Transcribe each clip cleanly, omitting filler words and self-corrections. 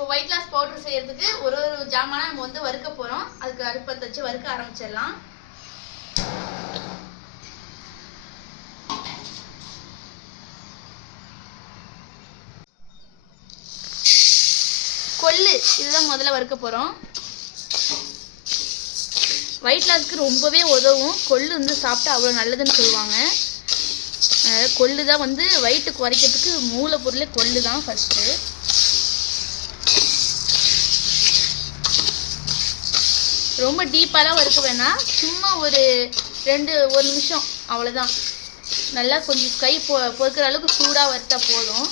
இப்போ white loss powder செய்யறதுக்கு ஒரு ஜாமானா நம்ம வந்து வறுக்க போறோம். அதுக்கு அடுப்பத்தை வச்சு வறுக்க ஆரம்பிச்சிடலாம். கொள்ளு இதுதான் முதல்ல வறுக்க போறோம். ஒயிட் லாஸ்க்கு ரொம்பவே உதவும். கொள்ளு வந்து சாப்பிட்டா அவ்வளோ நல்லதுன்னு சொல்லுவாங்க. கொள்ளு தான் வந்து வயிற்று குறைக்கிறதுக்கு மூலப்பொருளே கொள்ளு தான் ஃபர்ஸ்ட்டு. ரொம்ப டீப்பாலாம் வறுக்க வேணாம், சும்மா ஒரு நிமிஷம் அவ்வளோதான். நல்லா கொஞ்சம் கை பொறுக்கிற அளவுக்கு சூடாக வறுத்தா போதும்.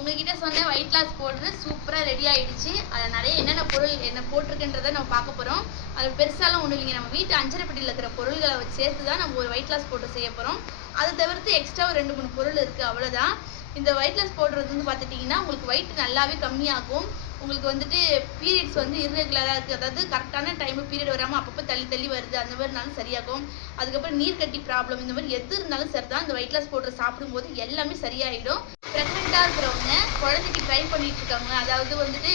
உங்ககிட்ட சொன்ன ஒயிட் லாஸ் பவுடர் சூப்பராக ரெடி ஆகிடுச்சு. அதில் நிறைய என்னென்ன பொருள் என்ன போட்டிருக்குன்றதை நம்ம பார்க்க போகிறோம். அது பெருசாலாம் ஒன்றும் இல்லைங்க, நம்ம வீட்டு அஞ்சரைப்பட்டியில் இருக்கிற பொருள்களை வச்சு சேர்த்து தான் நம்ம ஒரு ஒயிட் லாஸ் பவுடர் செய்ய போகிறோம். அதை தவிர்த்து எக்ஸ்ட்ரா ஒரு 2-3 பொருள் இருக்குது, அவ்வளோதான். இந்த ஒயிட் லாஸ் பவுடர் வந்து பார்த்துட்டிங்கன்னா உங்களுக்கு வெயிட் நல்லாவே கம்மியாகும். உங்களுக்கு வந்துட்டு பீரியட்ஸ் வந்து இர்ரெகுலராக இருக்குது, அதாவது கரெக்டான டைமு பீரியட் வராமல் அப்பப்போ தள்ளி வருது, அந்த மாதிரினாலும் சரியாகும். அதுக்கப்புறம் நீர்க்கட்டி ப்ராப்ளம், இந்த மாதிரி எது இருந்தாலும் சரி தான் இந்த ஒயிட் லாஸ் பவுடர் சாப்பிடும்போது எல்லாமே சரியாயிடும். ப்ரெக்னெண்ட்டாக இருக்கிறவங்க, குழந்தைக்கு ட்ரை பண்ணிட்டு இருக்காங்க, அதாவது வந்துட்டு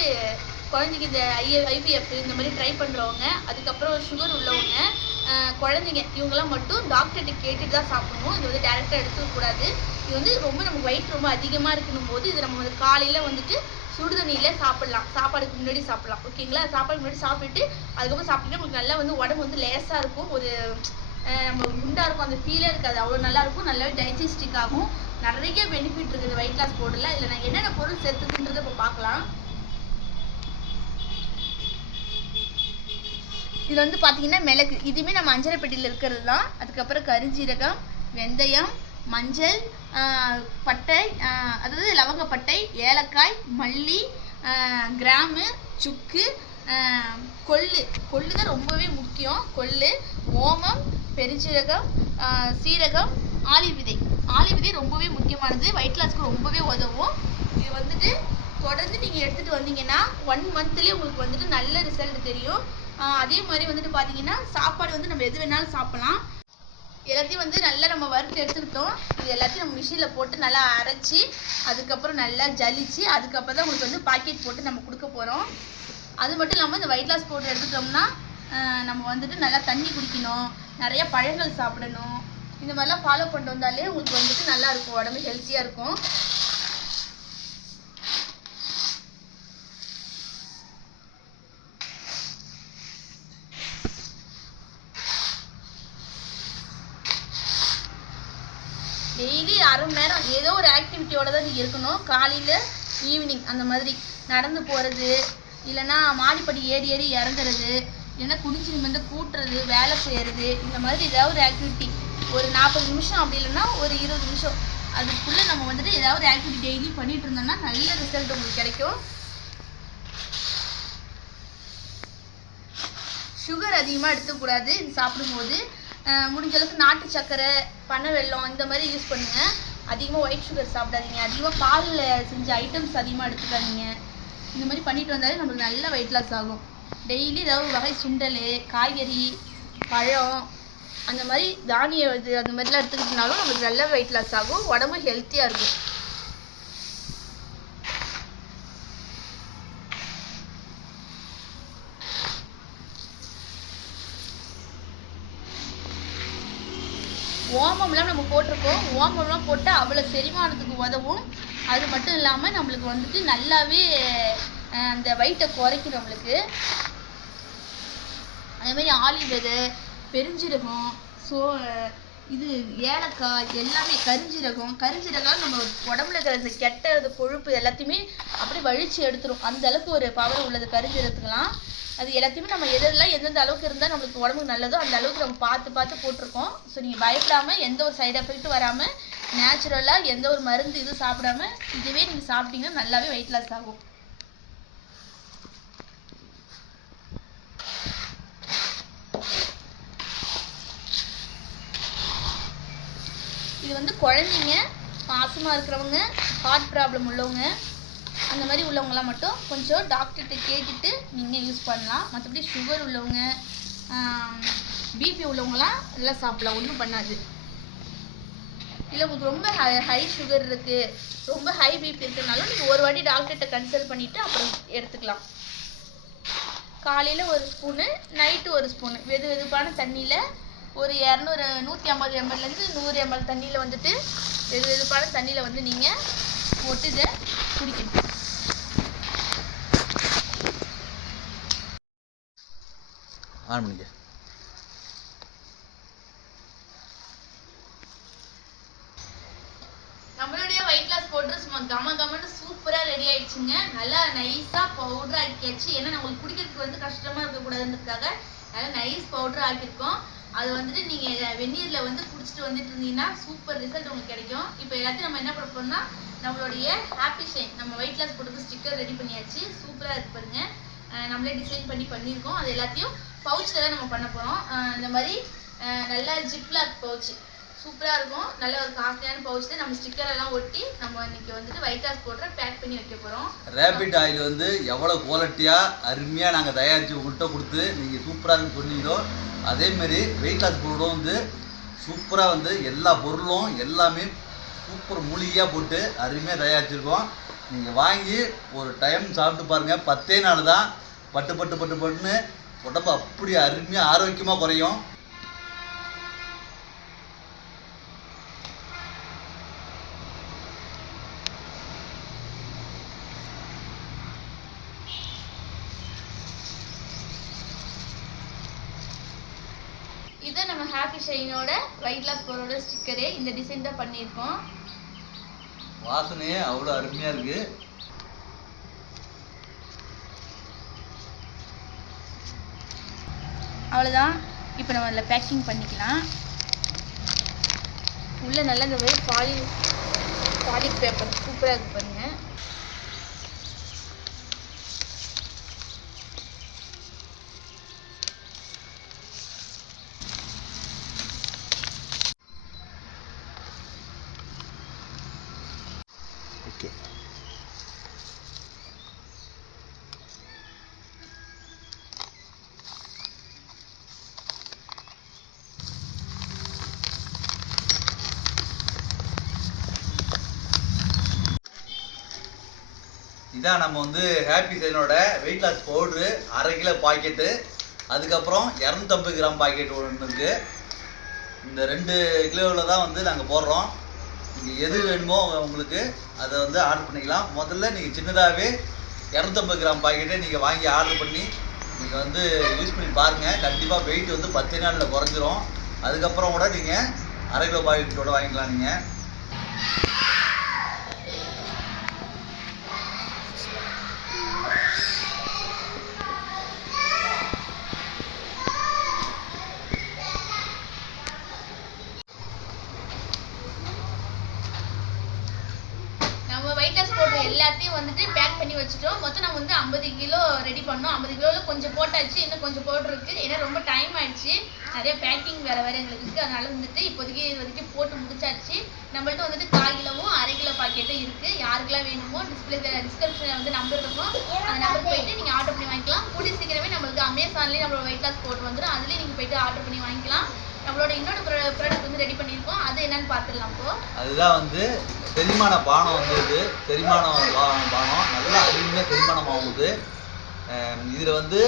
குழந்தைக்கு இந்த IVF இந்த மாதிரி ட்ரை பண்ணுறவங்க, அதுக்கப்புறம் சுகர் உள்ளவங்க, குழந்தைங்க, இவங்கெல்லாம் மட்டும் டாக்டர்கிட்ட கேட்டுட்டு தான் சாப்பிடணும். இது வந்து டேரெக்டாக எடுத்துக்கூடாது. இது வந்து ரொம்ப நமக்கு வெயிட் ரொம்ப அதிகமாக இருக்கணும் போது இது நம்ம வந்து காலையில் வந்துட்டு சுடுதண்ணியில் சாப்பிடலாம், சாப்பாடுக்கு முன்னாடி சாப்பிடலாம், ஓகேங்களா? சாப்பாடுக்கு முன்னாடி சாப்பிட்டுட்டு அதுக்கப்புறம் சாப்பிட்டுட்டு உங்களுக்கு நல்லா வந்து உடம்பு வந்து லேசாக இருக்கும், ஒரு நம்ம குண்டாக இருக்கும், அந்த ஃபீலே இருக்காது, அவ்வளோ நல்லாயிருக்கும், நல்லாவே டைஜஸ்டிக் ஆகும். நிறைய பெனிஃபிட் இருக்குது வெயிட் லாஸ் பவுடரில். இதில் நான் என்னென்ன பொருள் சேர்த்துக்குன்றதை இப்போ பார்க்கலாம். இதில் வந்து பார்த்தீங்கன்னா மிளகு, இதுவுமே நம்ம அஞ்சரைப்பட்டியில் இருக்கிறது தான். அதுக்கப்புறம் கருஞ்சீரகம், வெந்தயம், மஞ்சள், பட்டை, அதாவது லவங்கப்பட்டை, ஏலக்காய், மல்லி, கிராம்பு, சுக்கு, கொள்ளு தான் ரொம்பவே முக்கியம். கொள்ளு, ஓமம், பெருஞ்சீரகம், சீரகம், ஆலிவ் விதை ரொம்பவே முக்கியமானது, வெயிட் லாஸ்க்கு ரொம்பவே உதவும். இது வந்துட்டு தொடர்ந்து நீங்கள் எடுத்துகிட்டு வந்தீங்கன்னா 1 மந்த்லேயே உங்களுக்கு வந்துட்டு நல்ல ரிசல்ட் தெரியும். அதே மாதிரி வந்துட்டு பார்த்தீங்கன்னா சாப்பாடு வந்து நம்ம எது வேணாலும் சாப்பிடலாம். எல்லாத்தையும் வந்து நல்லா நம்ம வறுத்து எடுத்துக்கிட்டோம். இது எல்லாத்தையும் நம்ம மிஷினில் போட்டு நல்லா அரைச்சி அதுக்கப்புறம் நல்லா ஜலிச்சு அதுக்கப்புறம் தான் உங்களுக்கு வந்து பாக்கெட் போட்டு நம்ம கொடுக்க போகிறோம். அது மட்டும் இல்லாமல் இந்த வெயிட் லாஸ் பவுடர் எடுத்துட்டோம்னா நம்ம வந்துட்டு நல்லா தண்ணி குடிக்கணும், நிறைய பழங்கள் சாப்பிடணும். இந்த மாதிரிலாம் ஃபாலோ பண்ணிட்டு வந்தாலே உங்களுக்கு வந்துட்டு நல்லா இருக்கும், உடம்பு ஹெல்த்தியாக இருக்கும். டெய்லி 1/2 மணி நேரம் ஏதோ ஒரு ஆக்டிவிட்டியோட தான் நீங்கள் இருக்கணும். காலையில் ஈவினிங் அந்த மாதிரி நடந்து போகிறது, இல்லைன்னா மாடிப்படி ஏறி இறங்குறது, இல்லைன்னா குடிச்சு வந்து கூட்டுறது, வேலை செய்கிறது, இந்த மாதிரி ஏதாவது ஒரு ஆக்டிவிட்டி ஒரு 40 நிமிஷம், அப்படி இல்லைன்னா ஒரு 20 நிமிஷம், அதுக்குள்ளே நம்ம வந்துட்டு ஏதாவது ஒரு ஆக்டிவிட்டி டெய்லி பண்ணிட்டு இருந்தோம்னா நல்ல ரிசல்ட் உங்களுக்கு கிடைக்கும். சுகர் அதிகமாக எடுத்துக்கூடாது இது சாப்பிடும்போது. முடிஞ்ச அளவுக்கு நாட்டு சக்கரை, பனை வெல்லம் இந்த மாதிரி யூஸ் பண்ணுங்கள். அதிகமாக ஒயிட் சுகர் சாப்பிடாதீங்க. அதிகமாக பாலில் செஞ்ச ஐட்டம்ஸ் அதிகமாக எடுத்துக்காதீங்க. இந்த மாதிரி பண்ணிட்டு வந்தாலே நம்மளுக்கு நல்ல வெயிட் லாஸ் ஆகும். டெய்லி ஏதாவது வகை சுண்டல், காய்கறி, பழம், அந்த மாதிரி தானிய இது அந்த மாதிரிலாம் எடுத்துக்கிட்டனாலும் நம்மளுக்கு நல்ல வெயிட் லாஸ் ஆகும், உடம்பு ஹெல்த்தியாக இருக்கும். ஓமம்லாம் நம்ம போட்டிருக்கோம். ஓமம்லாம் போட்டால் அவ்வளோ செரிமானத்துக்கு உதவும். அது மட்டும் இல்லாமல் நம்மளுக்கு வந்துட்டு நல்லாவே அந்த வெயிட்டை குறைக்கும் நம்மளுக்கு. அதேமாதிரி ஆலிவ் விதை, பெருஞ்சீரகம், இது ஏலக்காய், எல்லாமே கருஞ்சீரகம் நம்ம உடம்புல இருக்கிற இந்த கெட்ட கொழுப்பு எல்லாத்தையுமே அப்படியே வழிச்சு எடுத்துரும். அந்த அளவுக்கு ஒரு பவர் உள்ளது கருஞ்சீரகத்துக்கெல்லாம். அது எல்லாத்தையுமே நம்ம எந்தெந்த அளவுக்கு இருந்தால் நம்மளுக்கு உடம்புக்கு நல்லதோ அந்த அளவுக்கு நம்ம பார்த்து போட்டிருக்கோம். ஸோ நீங்கள் பயப்படாமல், எந்த ஒரு சைடு எஃபெக்ட் வராமல், நேச்சுரலாக எந்த ஒரு மருந்து இது சாப்பிடாம இதுவே நீங்கள் சாப்பிட்டீங்கன்னா நல்லாவே வெயிட் லாஸ் ஆகும். இது வந்து குழந்தைங்க, மாசமாக இருக்கிறவங்க, ஹார்ட் ப்ராப்ளம் உள்ளவங்க, அந்த மாதிரி உள்ளவங்களாம் மட்டும் கொஞ்சம் டாக்டர்கிட்ட கேட்டுட்டு நீங்கள் யூஸ் பண்ணலாம். மற்றபடி சுகர் உள்ளவங்க, பிபி உள்ளவங்களாம் நல்லா சாப்பிடலாம், ஒன்றும் பண்ணாது. இல்லை உங்களுக்கு ரொம்ப ஹை சுகர் இருக்குது, ரொம்ப ஹை பிபி இருக்கிறதுனாலும் நீங்கள் ஒரு வாட்டி டாக்டர்கிட்ட கன்சல்ட் பண்ணிவிட்டு அப்புறம் எடுத்துக்கலாம். காலையில் ஒரு ஸ்பூனு, நைட்டு ஒரு ஸ்பூனு வெதுப்பான தண்ணியில் ஒரு 150 ml-லேருந்து 100 ml தண்ணியில் வந்துட்டு வெதுப்பான தண்ணியில் வந்து நீங்கள் போட்டு இதை குடிக்கணும். நம்மளுடைய வெயிட் லாஸ் பவுடர் சும்மா கமன்னு சூப்பராக ரெடி ஆயிடுச்சுங்க. நல்லா நைஸாக பவுடர் ஆக்கியாச்சு. ஏன்னா நம்மளுக்கு குடிக்கிறதுக்கு வந்து கஷ்டமாக இருக்கக்கூடாதுன்றதுக்காக நல்லா நைஸ் பவுடர் ஆக்கியிருக்கோம். அது வந்துட்டு நீங்கள் வெந்நீரில் வந்து குடிச்சிட்டு வந்துட்டு இருந்தீங்கன்னா சூப்பர் ரிசல்ட் உங்களுக்கு கிடைக்கும். இப்போ எல்லாத்தையும் நம்ம என்ன பண்ண போறோம்னா நம்மளுடைய ஹாப்பி ஷைன் நம்ம வெயிட் லாஸ் பவுடருக்கு ஸ்டிக்கர் ரெடி பண்ணியாச்சு. சூப்பராக இருக்கு பாருங்க. நம்மளே டிசைன் பண்ணியிருக்கோம். அது எல்லாத்தையும் பவுச்சில் தான் நம்ம பண்ண போகிறோம். இந்த மாதிரி நல்லா ஜிப்லாக் பவுச் சூப்பராக இருக்கும். நல்ல ஒரு காஸ்ட்லியான பவுச்சில் நம்ம ஸ்டிக்கர் எல்லாம் ஒட்டி நம்ம இன்னைக்கு வந்துட்டு வெயிட் லாஸ் பவுடரை பேக் பண்ணி வைக்க போகிறோம். ரேபிட் ஆயில் வந்து எவ்வளோ குவாலிட்டியாக அருமையாக நாங்கள் தயாரித்து உங்கள்கிட்ட கொடுத்து நீங்கள் சூப்பராக இருக்குன்னு சொன்னீங்களோ அதேமாரி வெயிட் லாஸ் பவுடரும் வந்து சூப்பராக வந்து எல்லா பொருளும் எல்லாமே சூப்பர் மூலிகையாக போட்டு அருமையாக தயாரிச்சிருக்கோம். நீங்கள் வாங்கி ஒரு டைம் சாப்பிட்டு பாருங்கள். 10 நாள் தான் பட்டுன்னு உடம்பு அப்படி அருமையாக ஆரோக்கியமாக குறையும். இதை நம்ம ஹாப்பி ஷைனோட வெயிட் லாஸ் பவுடரோட ஸ்டிக்கரே இந்த டிசைன் தான் பண்ணியிருக்கோம். வாசனையே அவ்வளோ அருமையாக இருக்குது. அவ்வளோதான். இப்போ நம்ம அதில் பேக்கிங் பண்ணிக்கலாம். உள்ளே நல்லா இந்த மாதிரி பாலிக் பேப்பர் சூப்பராக இருக்கு பாருங்க. ஓகே, இதான் நம்ம வந்து ஹாப்பி ஷைனோட weight loss powder 1/2 kilo packet, அதுக்கப்புறம் 250 கிராம் பாக்கெட் ஒன்று இருக்குது. இந்த 2 கிலோவில் தான் வந்து நாங்கள் போடுறோம். நீங்கள் எது வேணுமோ உங்களுக்கு அதை வந்து ஆர்டர் பண்ணிக்கலாம். முதல்ல நீங்கள் சின்னதாகவே 250 கிராம் பாக்கெட்டை நீங்கள் வாங்கி ஆர்டர் பண்ணி நீங்கள் வந்து யூஸ் பண்ணி பாருங்கள். கண்டிப்பாக வெயிட் வந்து 10 நாளில் குறைஞ்சிரும். அதுக்கப்புறம் கூட நீங்கள் 1/2 கிலோ பாக்கெட்டோட வாங்கிக்கலாம். நீங்கள் வெயிட் லாஸ் பவுடர் எல்லாத்தையும் வந்துட்டு பேக் பண்ணி வச்சுட்டோம். மொத்தம் நம்ம வந்து 50 கிலோ ரெடி பண்ணோம். 50 கிலோவில் கொஞ்சம் போட்டாச்சு, இன்னும் கொஞ்சம் பவுடர் இருக்குது. ஏன்னா ரொம்ப டைம் ஆயிடுச்சு, நிறைய பேக்கிங் வேறு எங்களுக்கு இருக்குது. அதனால வந்துட்டு இப்போதைக்கு போட்டு முடிச்சாச்சு. நம்மள்ட்ட வந்துட்டு 1/4 கிலோவும் 1/2 கிலோ பாக்கெட்டும் இருக்குது. யாருக்கெல்லாம் வேணுமோ டிஸ்கிரிப்ஷனில் வந்து நம்பர் இருக்கும். அந்த நம்பர் போயிட்டு நீங்கள் ஆர்டர் பண்ணி வாங்கிக்கலாம். கூடிய சீக்கிரமே நம்மளுக்கு அமேசான்லேயே நம்மளோட வெயிட் லாஸ் பவுடர் வந்துடும். அதுலேயே நீங்கள் போயிட்டு ஆர்டர் பண்ணி வாங்கிக்கலாம். நம்மளோட இன்னொரு ப்ராடக்ட் வந்து ரெடி பண்ணியிருக்கோம். அது என்னன்னு பார்த்துடலாம். இப்போ அதுதான் வந்து செரிமான பானம் வந்து இது செரிமானம் பானம் நல்லா அருமையாக செரிமானம் ஆகுது. இதில் வந்து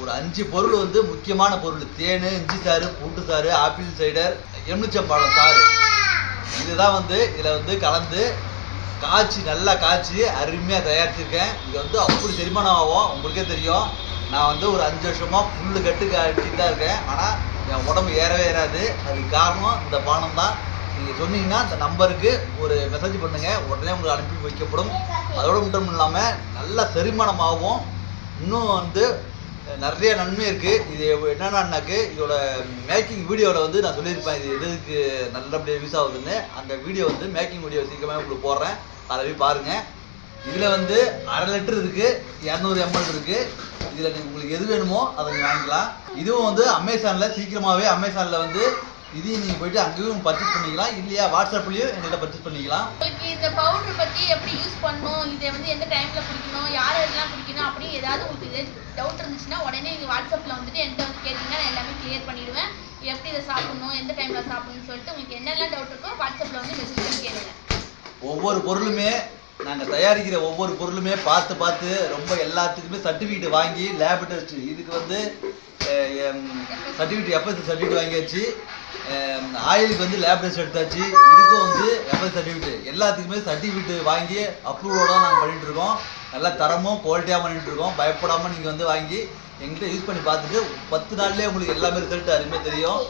ஒரு 5 பொருள் வந்து முக்கியமான பொருள்: தேன், இஞ்சி சாறு, பூண்டு சாறு, ஆப்பிள் சைடர், எலுமிச்சம்பழம் சாறு. இதுதான் வந்து இதில் வந்து கலந்து நல்லா காய்ச்சி அருமையாக தயாரிச்சிருக்கேன். இது வந்து அப்படி செரிமானம் ஆகும். உங்களுக்கே தெரியும், நான் வந்து ஒரு 5 வருஷமாக புல்லு கட்டு அடிச்சுட்டு தான் இருக்கேன். ஆனால் என் உடம்பு ஏறவே ஏறாது. அதுக்கு காரணம் இந்த பானம் தான். நீங்கள் சொன்னீங்கன்னா இந்த நம்பருக்கு ஒரு மெசேஜ் பண்ணுங்கள், உடனே உங்களுக்கு அனுப்பி வைக்கப்படும். அதோடு மட்டும் இல்லாமல் நல்லா செரிமானமாகவும் இன்னும் வந்து நிறைய நன்மை இருக்குது. இது என்னென்னாக்கு இதோட மேக்கிங் வீடியோவில் வந்து நான் சொல்லியிருப்பேன் இது எதுக்கு நல்லபடியாக யூஸ் ஆகுதுன்னு. அந்த வீடியோ வந்து மேக்கிங் வீடியோ சீக்கிரமாக உங்களுக்கு போடுறேன், அதை போய் பாருங்கள். இதில் வந்து 1/2 லிட்டர் இருக்குது, 200 ml இருக்குது. இதில் நீங்கள் உங்களுக்கு எது வேணுமோ அதை நீங்கள் வாங்கிக்கலாம். இதுவும் வந்து அமேசானில் சீக்கிரமாகவே அமேசானில் வந்து இதையும் நீங்கள் போயிட்டு அங்கேயும் பர்ச்சேஸ் பண்ணிக்கலாம். இல்லையா வாட்ஸ்அப்லேயும் எங்கள்கிட்ட பர்ச்சேஸ் பண்ணிக்கலாம். உங்களுக்கு இந்த பவுடர் பற்றி எப்படி யூஸ் பண்ணணும், இதை வந்து எந்த டைமில் குடிக்கணும், யாரெல்லாம் குடிக்கணும் அப்படின்னு ஏதாவது உங்களுக்கு டவுட் இருந்துச்சுன்னா உடனே நீங்கள் வாட்ஸ்அப்பில் வந்துட்டு என்கிட்ட வந்து கேட்டிங்கன்னா நான் எல்லாமே கிளியர் பண்ணிவிடுவேன். எப்படி இதை சாப்பிடணும், எந்த டைம்ல சாப்பிடணும்னு சொல்லிட்டு உங்களுக்கு என்னெல்லாம் டவுட் இருக்கோ வாட்ஸ்அப்ல வந்து மெசேஜ் பண்ணி கேளுங்க. ஒவ்வொரு பொருளுமே நாங்கள் தயாரிக்கிற ஒவ்வொரு பொருளுமே பார்த்து ரொம்ப எல்லாத்துக்குமே சர்டிஃபிகேட் வாங்கி லேப் டெஸ்ட் இதுக்கு வந்து சர்டிஃபிகேட் எஃப்எஸ் சர்டிஃபிகேட் வாங்கியாச்சு. ஆயிலுக்கு வந்து லேப் டெஸ்ட் எடுத்தாச்சு. இதுக்கும் வந்து எஃப்எஸ் சர்டிஃபிகேட் எல்லாத்துக்குமே சர்டிஃபிகேட் வாங்கி அப்ரூவோட தான் நாங்கள் பண்ணிட்டு இருக்கோம். நல்லா தரமும் குவாலிட்டியாக பண்ணிட்டு இருக்கோம். பயப்படாமல் நீங்கள் வந்து வாங்கி எங்கிட்ட யூஸ் பண்ணி பார்த்துட்டு 10 நாள்லேயே உங்களுக்கு எல்லாமே ரிசல்ட் அருமையாக தெரியும்.